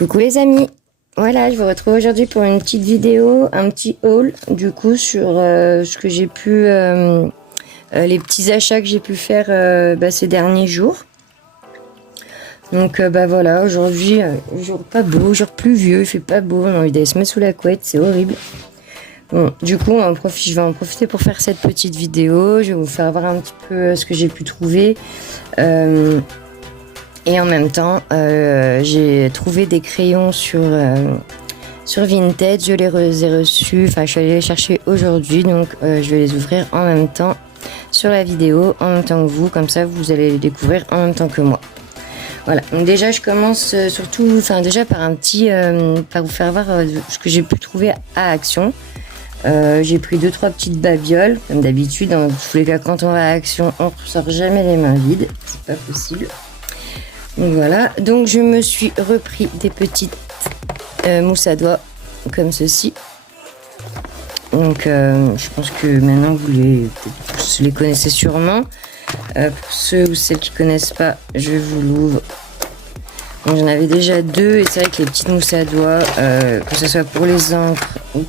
Coucou les amis, voilà je vous retrouve aujourd'hui pour une petite vidéo, un petit haul du coup sur ce que j'ai pu, les petits achats que j'ai pu faire ces derniers jours. Donc voilà, aujourd'hui, jour pas beau, jour pluvieux, il fait pas beau, on a envie d'aller se mettre sous la couette, c'est horrible. Bon, du coup je vais en profiter pour faire cette petite vidéo, je vais vous faire voir un petit peu ce que j'ai pu trouver. Et en même temps, j'ai trouvé des crayons sur Vinted, je les ai reçus, enfin je suis allée les chercher aujourd'hui, donc je vais les ouvrir en même temps sur la vidéo, en même temps que vous, comme ça vous allez les découvrir en même temps que moi. Voilà, donc déjà je commence déjà par un petit, par vous faire voir ce que j'ai pu trouver à Action. J'ai pris 2-3 petites babioles, comme d'habitude, dans tous les cas quand on va à Action, on ne sort jamais les mains vides, c'est pas possible. Donc voilà, donc je me suis repris des petites mousses à doigts comme ceci. Donc je pense que maintenant vous les connaissez sûrement. Pour ceux ou celles qui connaissent pas, je vous l'ouvre. Donc j'en avais déjà deux et c'est vrai que les petites mousses à doigts, que ce soit pour les encres ou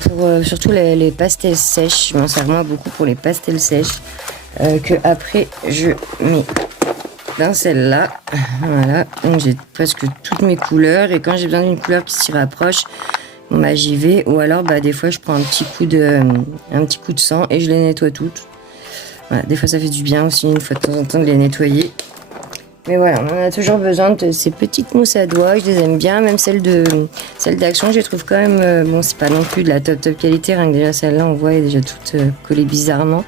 pour surtout les pastels sèches, je m'en sers moi beaucoup pour les pastels sèches. Que après je mets dans celle-là, voilà, donc j'ai presque toutes mes couleurs et quand j'ai besoin d'une couleur qui s'y rapproche, bon, bah, j'y vais, ou alors des fois je prends un petit coup de sang et je les nettoie toutes. Voilà, des fois ça fait du bien aussi une fois de temps en temps de les nettoyer. Mais voilà, on en a toujours besoin de ces petites mousses à doigts, je les aime bien, même celle d'Action, je les trouve quand même, bon c'est pas non plus de la top qualité, rien que déjà celle-là on voit elle est déjà toute collée bizarrement.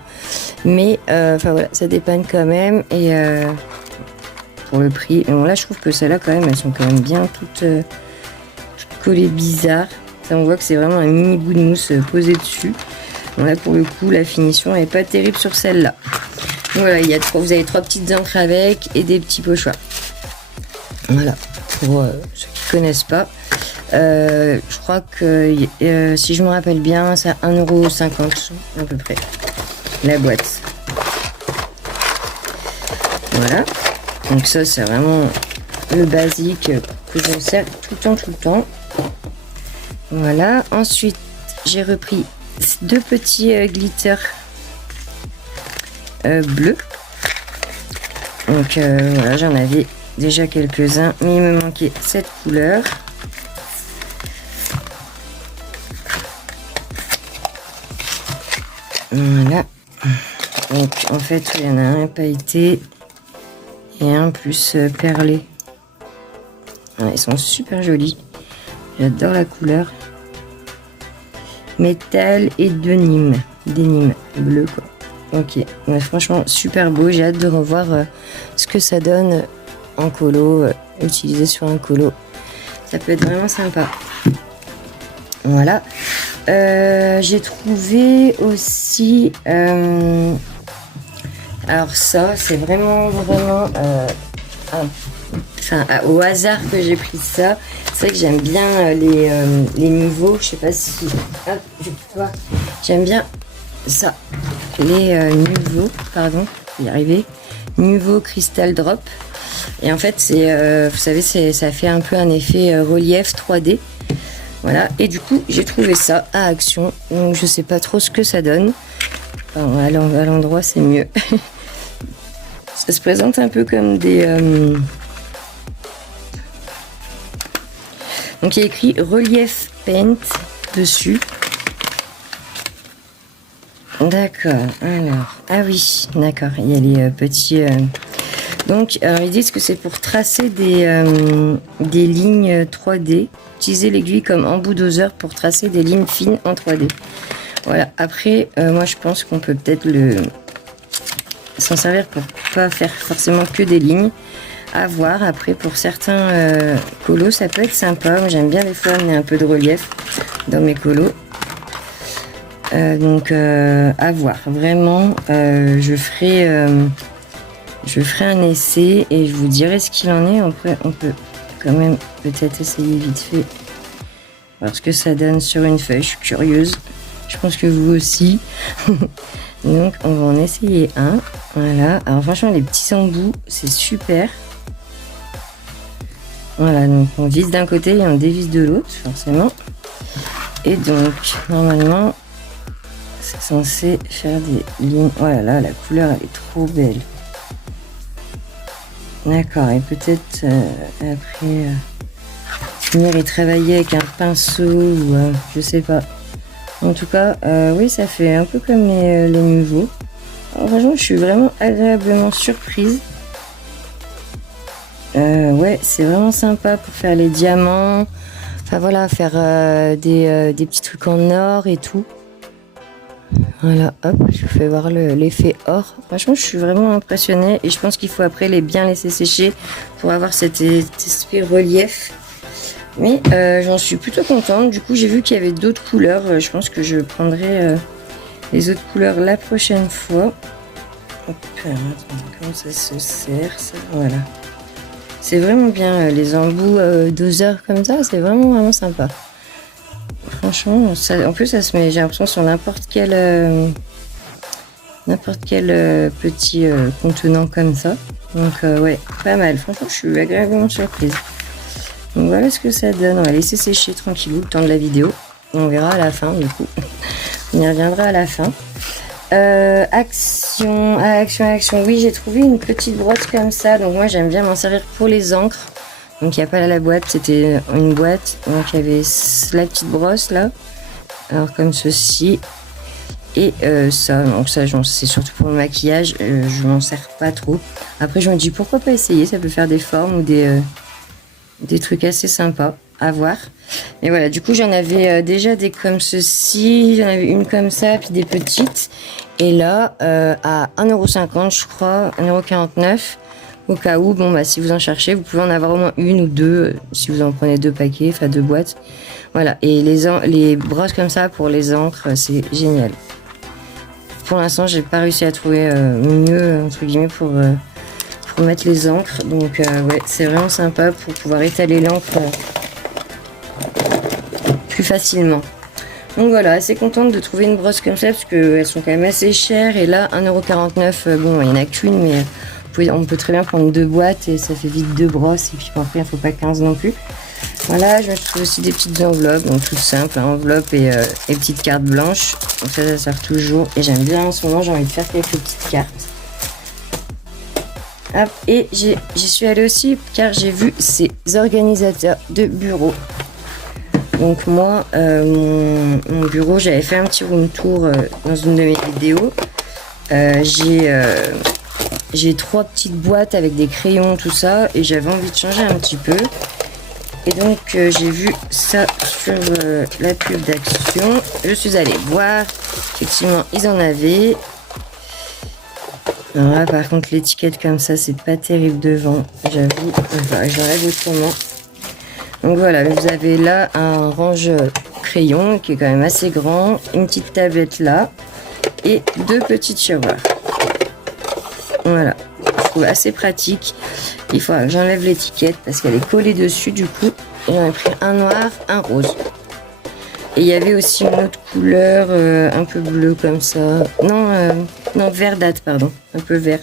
Mais voilà, ça dépanne quand même et pour le prix. Bon là je trouve que celles-là quand même, elles sont quand même bien toutes collées bizarres. Ça on voit que c'est vraiment un mini bout de mousse posé dessus. Bon là pour le coup la finition est pas terrible sur celle-là. Voilà, vous avez 3 petites encres avec et des petits pochoirs. Voilà, pour ceux qui connaissent pas. Je crois que si je me rappelle bien, c'est 1,50 € à peu près. La boîte. Voilà. Donc ça, c'est vraiment le basique que je sers tout le temps. Voilà. Ensuite, j'ai repris 2 petits glitters bleus. Donc voilà, j'en avais déjà quelques-uns, mais il me manquait cette couleur. Voilà. Donc en fait il y en a un pailleté et un plus perlé. Voilà, ils sont super jolis. J'adore la couleur. Métal et denim bleu quoi. Ok, ouais, franchement super beau. J'ai hâte de revoir ce que ça donne en colo, utilisé sur un colo. Ça peut être vraiment sympa. Voilà. J'ai trouvé aussi alors ça c'est vraiment au hasard que j'ai pris ça. C'est vrai que j'aime bien les niveaux, je sais pas si je peux voir. J'aime bien ça, les niveaux, pardon, je vais y arriver, Nuvo Crystal Drop. Et en fait c'est vous savez ça fait un peu un effet relief 3D. Voilà, et du coup j'ai trouvé ça à Action, donc je sais pas trop ce que ça donne. Enfin, à l'endroit c'est mieux. Ça se présente un peu comme des donc il y a écrit Relief Paint dessus. D'accord, alors ah oui, d'accord, il y a les petits donc ils disent que c'est pour tracer des lignes 3D. Utiliser l'aiguille comme embout doseur pour tracer des lignes fines en 3D. Voilà, après moi je pense qu'on peut peut-être s'en servir pour pas faire forcément que des lignes. À voir, après pour certains colos ça peut être sympa. Moi j'aime bien des fois amener un peu de relief dans mes colos. Donc à voir, vraiment je ferai un essai et je vous dirai ce qu'il en est. Après on peut quand même peut-être essayer vite fait voir ce que ça donne sur une feuille. Je suis curieuse, je pense que vous aussi. Donc on va en essayer un. Voilà, alors franchement les petits embouts c'est super. Voilà, donc on visse d'un côté et on dévisse de l'autre, forcément. Et donc, normalement, c'est censé faire des lignes. Oh là là, la couleur, elle est trop belle. D'accord, et peut-être après venir et travailler avec un pinceau ou je sais pas. En tout cas, oui, ça fait un peu comme les nouveaux. Alors, franchement, je suis vraiment agréablement surprise. Ouais, c'est vraiment sympa pour faire les diamants. Enfin voilà, faire des petits trucs en or et tout. Voilà, hop, je vous fais voir l'effet or. Franchement, je suis vraiment impressionnée et je pense qu'il faut après bien laisser sécher pour avoir cet esprit relief. Mais j'en suis plutôt contente. Du coup, j'ai vu qu'il y avait d'autres couleurs. Je pense que je prendrai les autres couleurs la prochaine fois. Hop, attendez, comment ça se sert ça? Voilà. C'est vraiment bien les embouts doseurs comme ça. C'est vraiment sympa. Franchement, ça, en plus, ça se met, j'ai l'impression, sur n'importe quel petit contenant comme ça. Donc, ouais, pas mal. Franchement, je suis agréablement surprise. Donc, voilà ce que ça donne. On va laisser sécher tranquillou le temps de la vidéo. On verra à la fin, du coup. On y reviendra à la fin. Action. Oui, j'ai trouvé une petite brosse comme ça. Donc, moi, j'aime bien m'en servir pour les encres. Donc il n'y a pas la boîte, c'était une boîte. Donc il y avait la petite brosse là. Alors comme ceci. Et ça, donc ça c'est surtout pour le maquillage. Je m'en sers pas trop. Après je me dis pourquoi pas essayer. Ça peut faire des formes ou des trucs assez sympas à voir. Et voilà, du coup j'en avais déjà des comme ceci. J'en avais une comme ça, puis des petites. Et là, à 1,50 € je crois, 1,49 €. Au cas où, bon bah si vous en cherchez, vous pouvez en avoir au moins une ou deux, si vous en prenez 2 paquets, enfin 2 boîtes. Voilà, et les brosses comme ça pour les encres, c'est génial. Pour l'instant, j'ai pas réussi à trouver mieux, entre guillemets, pour mettre les encres. Donc ouais, c'est vraiment sympa pour pouvoir étaler l'encre plus facilement. Donc voilà, assez contente de trouver une brosse comme ça, parce qu'elles sont quand même assez chères. Et là, 1,49 €, bon, il n'y en a qu'une, mais... on peut très bien prendre 2 boîtes et ça fait vite 2 brosses. Et puis après, il ne faut pas 15 non plus. Voilà, je me trouve aussi des petites enveloppes, donc tout simple, hein, enveloppe et petites cartes blanches. Donc ça sert toujours. Et j'aime bien en ce moment, j'ai envie de faire quelques petites cartes. Hop, et j'y suis allée aussi car j'ai vu ces organisateurs de bureau. Donc moi, mon bureau, j'avais fait un petit room tour dans une de mes vidéos. J'ai 3 petites boîtes avec des crayons, tout ça, et j'avais envie de changer un petit peu. Et donc j'ai vu ça sur la pub d'Action. Je suis allée voir. Effectivement, ils en avaient. Alors là, par contre, l'étiquette comme ça, c'est pas terrible devant. J'avoue. Enfin, j'enlève autrement. Donc voilà, vous avez là un range crayon qui est quand même assez grand. Une petite tablette là. Et 2 petits tiroirs. Voilà, je trouve assez pratique. Il faudra que j'enlève l'étiquette parce qu'elle est collée dessus du coup. J'en ai pris un noir, un rose. Et il y avait aussi une autre couleur un peu bleue comme ça. Non, vert date, pardon. Un peu vert.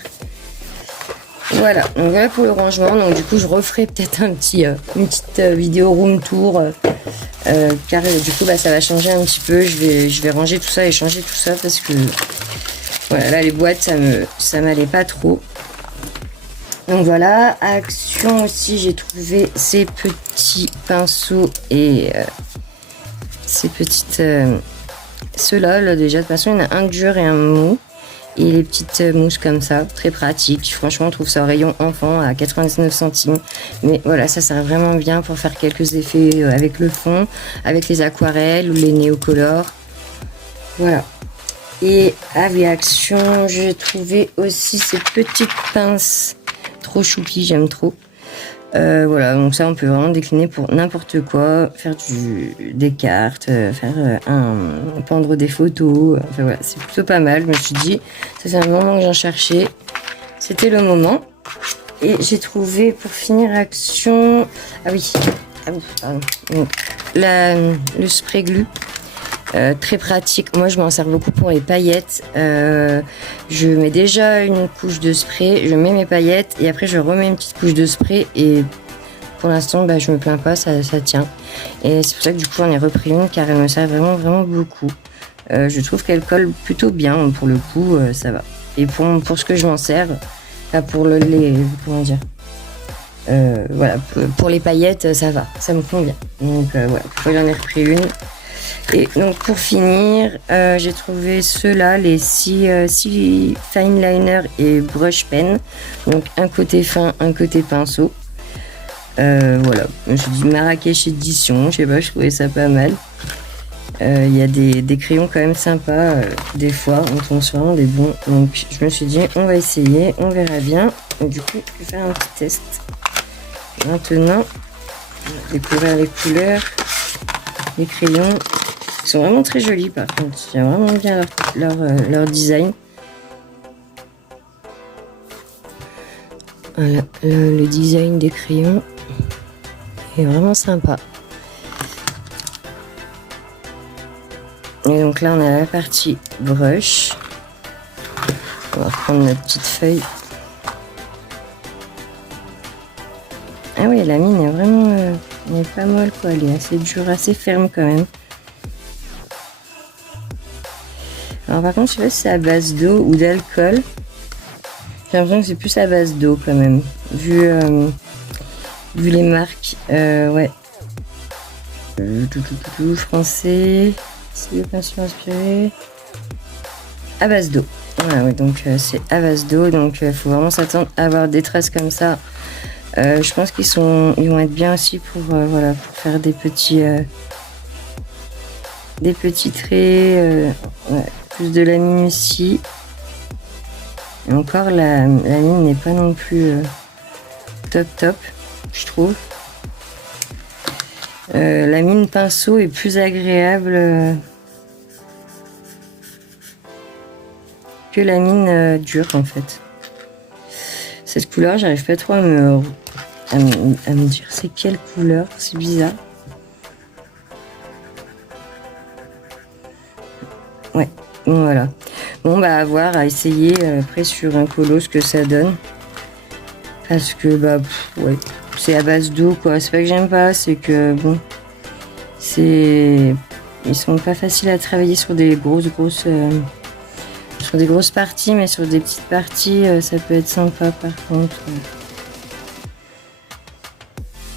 Voilà, donc voilà pour le rangement. Donc du coup, je referai peut-être une petite vidéo room tour. Car du coup, ça va changer un petit peu. Je vais ranger tout ça et changer tout ça parce que... Voilà, là les boîtes, ça m'allait pas trop. Donc voilà, à Action aussi, j'ai trouvé ces petits pinceaux et ces petites... Ceux-là, là, déjà, de toute façon, il y en a un dur et un mou. Et les petites mousses comme ça, très pratique. Franchement, on trouve ça au rayon enfant à 99 centimes. Mais voilà, ça sert vraiment bien pour faire quelques effets avec le fond, avec les aquarelles ou les néocolores. Voilà. Et à Action, j'ai trouvé aussi ces petites pinces trop choupi, j'aime trop. Voilà, donc ça on peut vraiment décliner pour n'importe quoi, faire des cartes, pendre des photos. Enfin voilà, c'est plutôt pas mal. Je me suis dit, ça c'est un moment que j'en cherchais, c'était le moment. Et j'ai trouvé pour finir Action, pardon. Donc, le spray glue. Très pratique. Moi, je m'en sers beaucoup pour les paillettes. Je mets déjà une couche de spray, je mets mes paillettes et après je remets une petite couche de spray et pour l'instant, bah, je me plains pas, ça tient. Et c'est pour ça que du coup, j'en ai repris une car elle me sert vraiment beaucoup. Je trouve qu'elle colle plutôt bien, pour le coup, ça va. Et pour ce que je m'en sers, pour comment dire, voilà, pour les paillettes, ça va, ça me convient. Donc voilà, j'en ai repris une. Et donc pour finir, j'ai trouvé ceux-là, les 6 fine liner et brush pen. Donc un côté fin, un côté pinceau. Voilà, je me suis dit Marrakech édition, je sais pas, je trouvais ça pas mal. Il y a des crayons quand même sympas, des fois on tombe sur vraiment des bons. Donc je me suis dit on va essayer, on verra bien. Et du coup je vais faire un petit test. Maintenant, on va découvrir les couleurs, les crayons. Ils sont vraiment très jolis par contre, j'aime vraiment bien leur design. Voilà, le design des crayons est vraiment sympa. Et donc là on a la partie brush. On va reprendre notre petite feuille. Ah oui, la mine est vraiment elle est pas molle quoi, elle est assez dure, assez ferme quand même. Alors par contre, je sais pas si c'est à base d'eau ou d'alcool. J'ai l'impression que c'est plus à base d'eau quand même, vu les marques. Ouais. Français, c'est le pinceau inspiré. À base d'eau. Voilà, ouais, donc c'est à base d'eau, donc faut vraiment s'attendre à avoir des traces comme ça. Je pense ils vont être bien aussi pour voilà, pour faire des petits traits. Ouais. Plus de la mine ici. Et encore, la mine n'est pas non plus top, je trouve. La mine pinceau est plus agréable que la mine dure en fait. Cette couleur, j'arrive pas trop à me dire c'est quelle couleur, c'est bizarre. Ouais. Bon, voilà. Bon, bah, à voir, à essayer après sur un colo ce que ça donne. Parce que, bah, ouais, c'est à base d'eau, quoi. C'est pas que j'aime pas, c'est que, bon, ils sont pas faciles à travailler sur des sur des grosses parties, mais sur des petites parties, ça peut être sympa, par contre.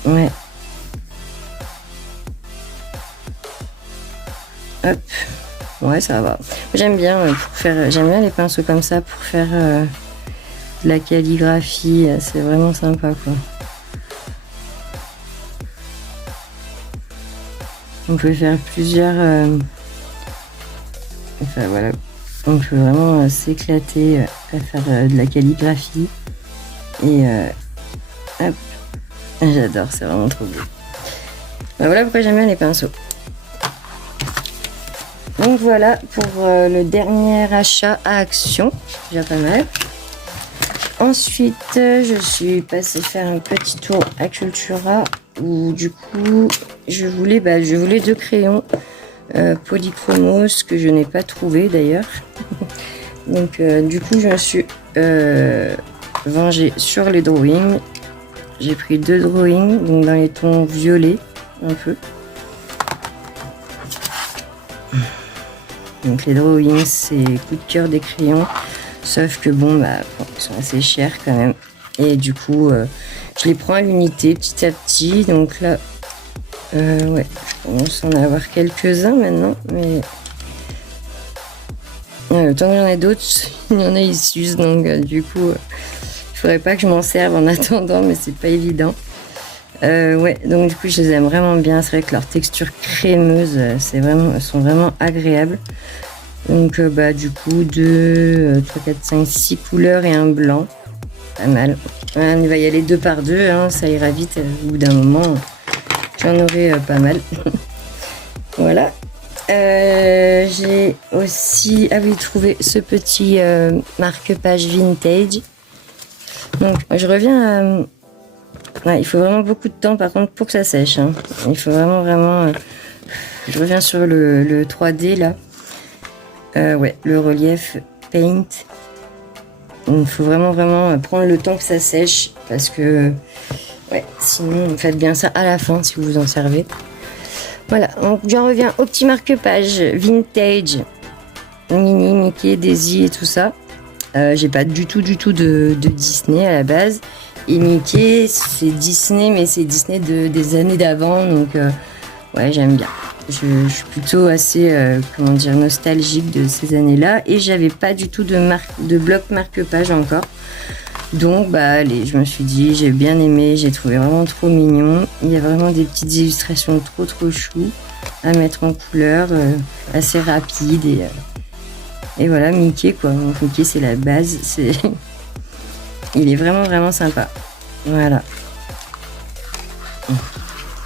Ouais. Hop. Ouais, ça va. J'aime bien les pinceaux comme ça pour faire de la calligraphie. C'est vraiment sympa, quoi. On peut faire plusieurs. Enfin voilà, on peut vraiment s'éclater à faire de la calligraphie. Et hop, j'adore, c'est vraiment trop beau. Ben voilà pourquoi j'aime bien les pinceaux. Donc voilà pour le dernier achat à Action, déjà pas mal. Ensuite, je suis passée faire un petit tour à Cultura où du coup, je voulais 2 crayons polychromos que je n'ai pas trouvé d'ailleurs. Donc du coup, je me suis vengée sur les drawings. J'ai pris 2 drawings, donc dans les tons violets un peu. Donc les drawings, c'est coup de cœur des crayons, sauf que bon, ils sont assez chers quand même. Et du coup, je les prends à l'unité petit à petit. Donc là, ouais, je commence à en avoir quelques-uns maintenant, mais le temps que j'en ai d'autres, il y en a ils s'usent, donc du coup, il faudrait pas que je m'en serve en attendant, mais c'est pas évident. Ouais, donc du coup, je les aime vraiment bien. C'est vrai que leur texture crémeuse, elles sont vraiment agréables. Donc, du coup, 2, 3, 4, 5, 6 couleurs et un blanc. Pas mal. On va y aller 2 par 2, hein, ça ira vite. Au bout d'un moment, j'en aurai pas mal. Voilà. J'ai aussi trouvé ce petit marque-page vintage. Donc, je reviens à... il faut vraiment beaucoup de temps par contre pour que ça sèche. Hein. Il faut vraiment... Je reviens sur le 3D là. Ouais, le relief paint. Il faut vraiment prendre le temps que ça sèche parce que Ouais, sinon faites bien ça à la fin si vous vous en servez. Voilà, donc j'en reviens au petit marque-page vintage, Minnie, Mickey, Daisy et tout ça. J'ai pas du tout de Disney à la base. Et Mickey, c'est Disney, mais c'est Disney des années d'avant, donc ouais, j'aime bien. Je suis plutôt assez, comment dire, nostalgique de ces années-là. Et j'avais pas du tout de bloc marque-page encore. Donc, bah allez, je me suis dit, j'ai bien aimé, j'ai trouvé vraiment trop mignon. Il y a vraiment des petites illustrations trop chou à mettre en couleur, assez rapide et voilà, Mickey quoi. Donc, Mickey c'est la base, il est vraiment sympa. Voilà.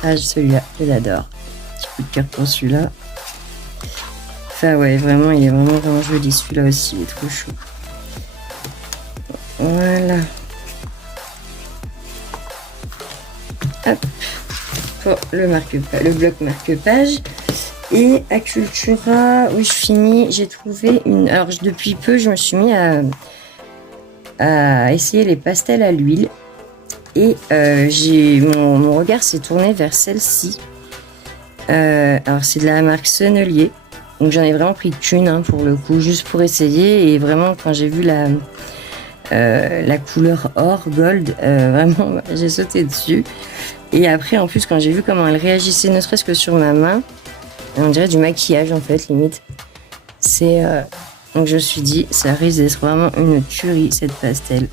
Ah, celui-là, je l'adore. Petit coup de cœur pour celui-là. Enfin ouais, vraiment, il est vraiment joli. Celui-là aussi, il est trop chou. Voilà. Hop. Pour le bloc marque-page. Et à Cultura, où je finis, j'ai trouvé une... Alors, depuis peu, je me suis mis à essayer les pastels à l'huile. Et mon regard s'est tourné vers celle-ci. Alors, c'est de la marque Sennelier. Donc, j'en ai vraiment pris qu'une, hein, pour le coup, juste pour essayer. Et vraiment, quand j'ai vu la couleur or, gold, vraiment, j'ai sauté dessus. Et après, en plus, quand j'ai vu comment elle réagissait, ne serait-ce que sur ma main, on dirait du maquillage, en fait, limite. Donc, je me suis dit, ça risque d'être vraiment une tuerie, cette pastel.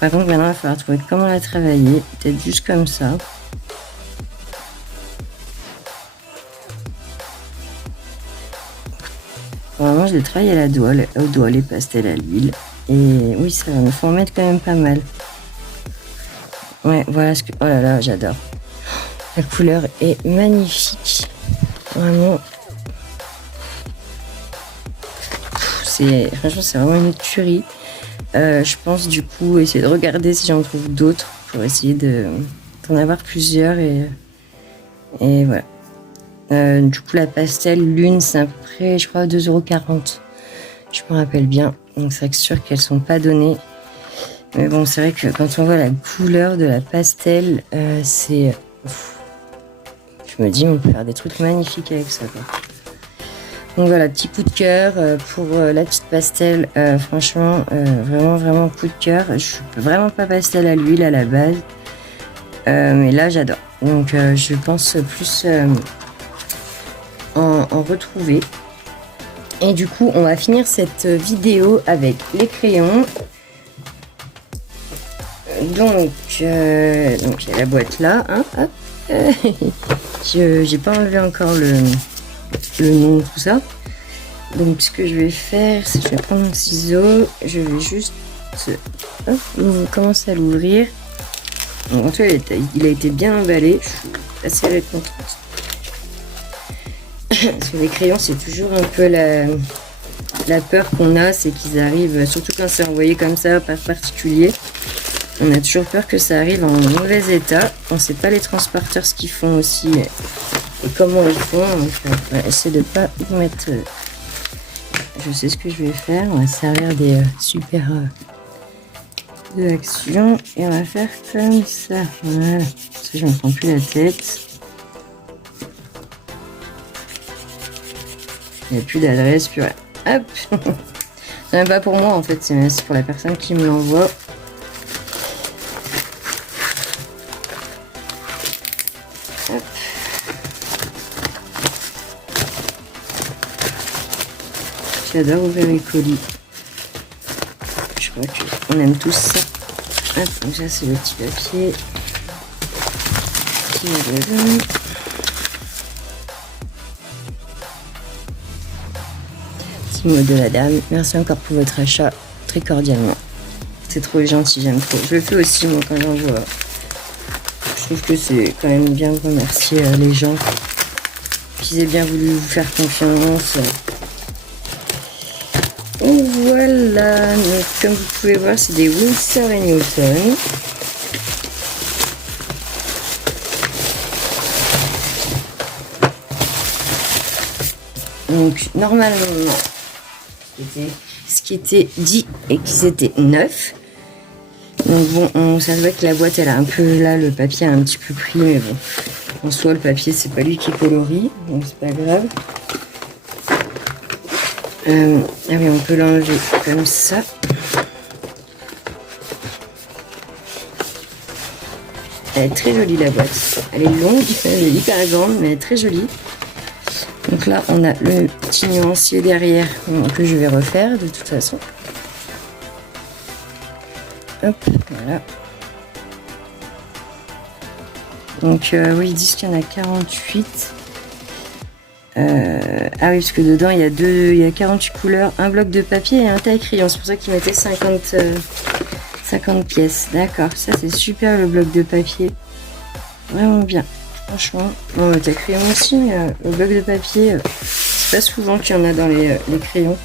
Par contre, maintenant, il va falloir trouver comment la travailler. Peut-être juste comme ça. Vraiment, je les travaille au doigt, les pastels à l'huile. Et oui, ça va me faut en mettre quand même pas mal. Ouais, voilà ce que... Oh là là, j'adore. La couleur est magnifique. Vraiment. Franchement, c'est vraiment une tuerie. Je pense du coup essayer de regarder si j'en trouve d'autres pour essayer d'en avoir plusieurs et voilà. Du coup, la pastel, l'une, c'est à peu près, je crois, 2,40 €. Je me rappelle bien. Donc, c'est sûr qu'elles sont pas données. Mais bon, c'est vrai que quand on voit la couleur de la pastel, je me dis, on peut faire des trucs magnifiques avec ça, quoi. Donc voilà, petit coup de cœur pour la petite pastel. Franchement, vraiment coup de cœur. Je suis vraiment pas pastel à l'huile à la base. Mais là, j'adore. Donc, je pense plus en retrouver. Et du coup, on va finir cette vidéo avec les crayons. Donc, il y a la boîte là. Hein, hop. J'ai pas enlevé encore le nom, tout ça. Donc, ce que je vais faire, c'est que je vais prendre mon ciseau. Je vais juste commencer à l'ouvrir. En tout cas, il a été bien emballé. Je suis assez contente. Parce que les crayons, c'est toujours un peu la peur qu'on a, c'est qu'ils arrivent, surtout quand c'est envoyé comme ça par particulier. On a toujours peur que ça arrive en mauvais état. On ne sait pas les transporteurs ce qu'ils font aussi et comment ils font. Donc, on va essayer de ne pas vous mettre. Je sais ce que je vais faire. On va servir des super de action et on va faire comme ça. Voilà. Parce que je ne me prends plus la tête. Il n'y a plus d'adresse, puis voilà. Hop. C'est même pas pour moi en fait, c'est pour la personne qui me l'envoie. J'adore ouvrir les colis. Je crois qu'on aime tous ça. Hop, donc ça c'est le petit papier qui est dedans. Petit mot de la dame. Merci encore pour votre achat, très cordialement. C'est trop gentil, j'aime trop. Je le fais aussi moi quand j'envoie. Je trouve que c'est quand même bien de remercier les gens qui aient bien voulu vous faire confiance. Et voilà, donc, comme vous pouvez voir, c'est des Winsor & Newton. Donc, normalement, ce qui était dit et qu'ils étaient neufs. Donc bon, ça doit être que la boîte, elle a un peu, là, le papier a un petit peu pris, mais bon. En soi, le papier, c'est pas lui qui colorie, donc c'est pas grave. Ah oui, on peut l'enlever comme ça. Elle est très jolie, la boîte. Elle est longue, elle est hyper grande, mais elle est très jolie. Donc là, on a le petit nuancier derrière que je vais refaire de toute façon. Hop, voilà. Donc oui, ils disent qu'il y en a 48. Ah oui, parce que dedans il y a 48 couleurs, un bloc de papier et un taille-crayon. C'est pour ça qu'ils mettaient 50 pièces. D'accord, ça c'est super le bloc de papier. Vraiment bien. Franchement. Bon, le taille-crayon aussi, mais le bloc de papier, c'est pas souvent qu'il y en a dans les crayons.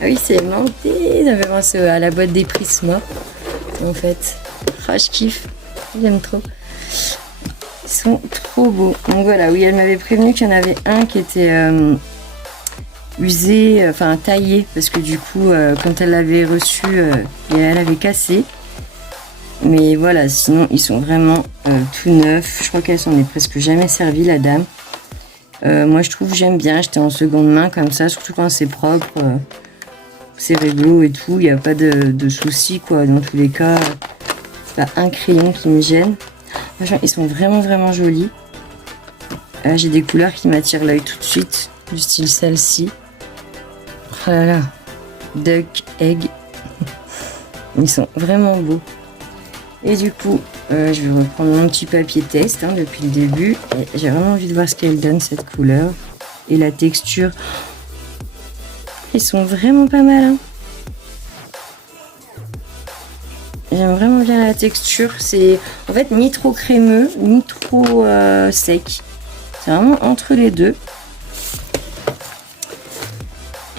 Ah oui, c'est aimanté. Ça fait penser à la boîte des Prisma. En fait. Ah, je kiffe. J'aime trop. Ils sont trop beaux. Donc voilà, oui, elle m'avait prévenu qu'il y en avait un qui était usé, enfin taillé, parce que du coup, quand elle l'avait reçu, elle avait cassé. Mais voilà, sinon, ils sont vraiment tout neufs. Je crois qu'elle s'en est presque jamais servie, la dame. Moi, je trouve, j'aime bien acheter en seconde main comme ça, surtout quand c'est propre. C'est réglo et tout, il n'y a pas de soucis, quoi. Dans tous les cas, c'est pas un crayon qui me gêne. Franchement, ils sont vraiment vraiment jolis. J'ai des couleurs qui m'attirent l'œil tout de suite, du style celle-ci. Oh là là, duck, egg. Ils sont vraiment beaux. Et du coup, je vais reprendre mon petit papier test depuis le début. J'ai vraiment envie de voir ce qu'elle donne, cette couleur. Et la texture. Ils sont vraiment pas mal. Hein. J'aime vraiment bien la texture. C'est en fait ni trop crémeux, ni trop sec. C'est vraiment entre les deux.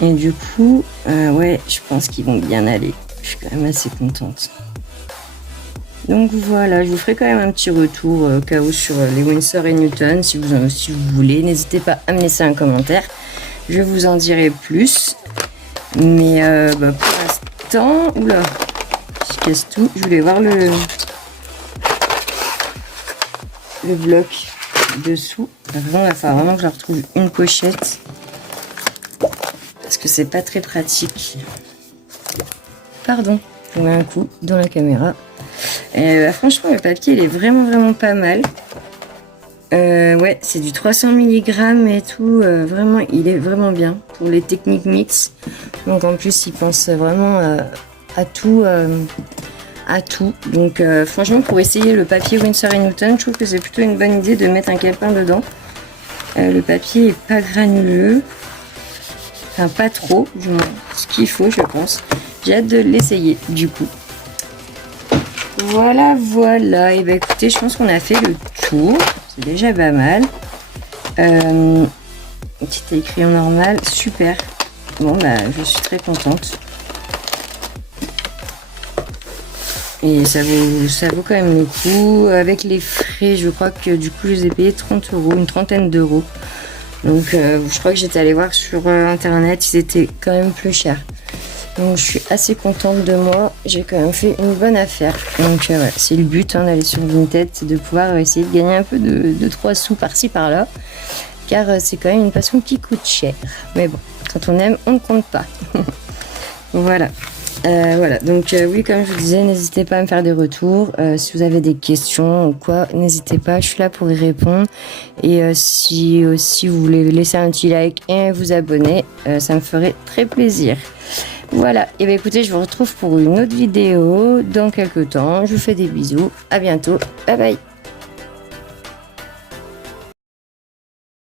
Et du coup, ouais, je pense qu'ils vont bien aller. Je suis quand même assez contente. Donc voilà, je vous ferai quand même un petit retour au cas où sur les Winsor & Newton. Si vous voulez, n'hésitez pas à me laisser un commentaire. Je vous en dirai plus. Mais pour l'instant, oula, je casse tout. Je voulais voir le bloc dessous. Vraiment, il va falloir vraiment que je retrouve une pochette. Parce que c'est pas très pratique. Pardon, je mets un coup dans la caméra. Franchement, le papier, il est vraiment, vraiment pas mal. Ouais, c'est du 300 mg et tout. Vraiment, il est vraiment bien pour les techniques mix. Donc en plus, il pense vraiment à tout. Donc franchement, pour essayer le papier Winsor & Newton, je trouve que c'est plutôt une bonne idée de mettre un calepin dedans. Le papier est pas granuleux. Enfin, pas trop, du moins. Ce qu'il faut, je pense. J'ai hâte de l'essayer, du coup. Voilà, voilà. Et bah écoutez, je pense qu'on a fait le tour. C'est déjà pas mal. Petit crayon normal, super. Bon, bah, je suis très contente. Et ça vaut quand même le coup. Avec les frais, je crois que du coup, je les ai payés 30 €, une trentaine d'euros. Donc, je crois que j'étais allée voir sur internet, ils étaient quand même plus chers. Donc, je suis assez contente de moi. J'ai quand même fait une bonne affaire. Donc, voilà, c'est le but d'aller sur Vinted, c'est de pouvoir essayer de gagner un peu de 3 sous par-ci par-là. Car c'est quand même une passion qui coûte cher. Mais bon, quand on aime, on ne compte pas. Voilà. Voilà, donc oui, comme je vous disais, n'hésitez pas à me faire des retours. Si vous avez des questions ou quoi, n'hésitez pas, je suis là pour y répondre. Et si aussi vous voulez laisser un petit like et vous abonner, ça me ferait très plaisir. Voilà, et bien écoutez, je vous retrouve pour une autre vidéo dans quelques temps. Je vous fais des bisous, à bientôt, bye bye.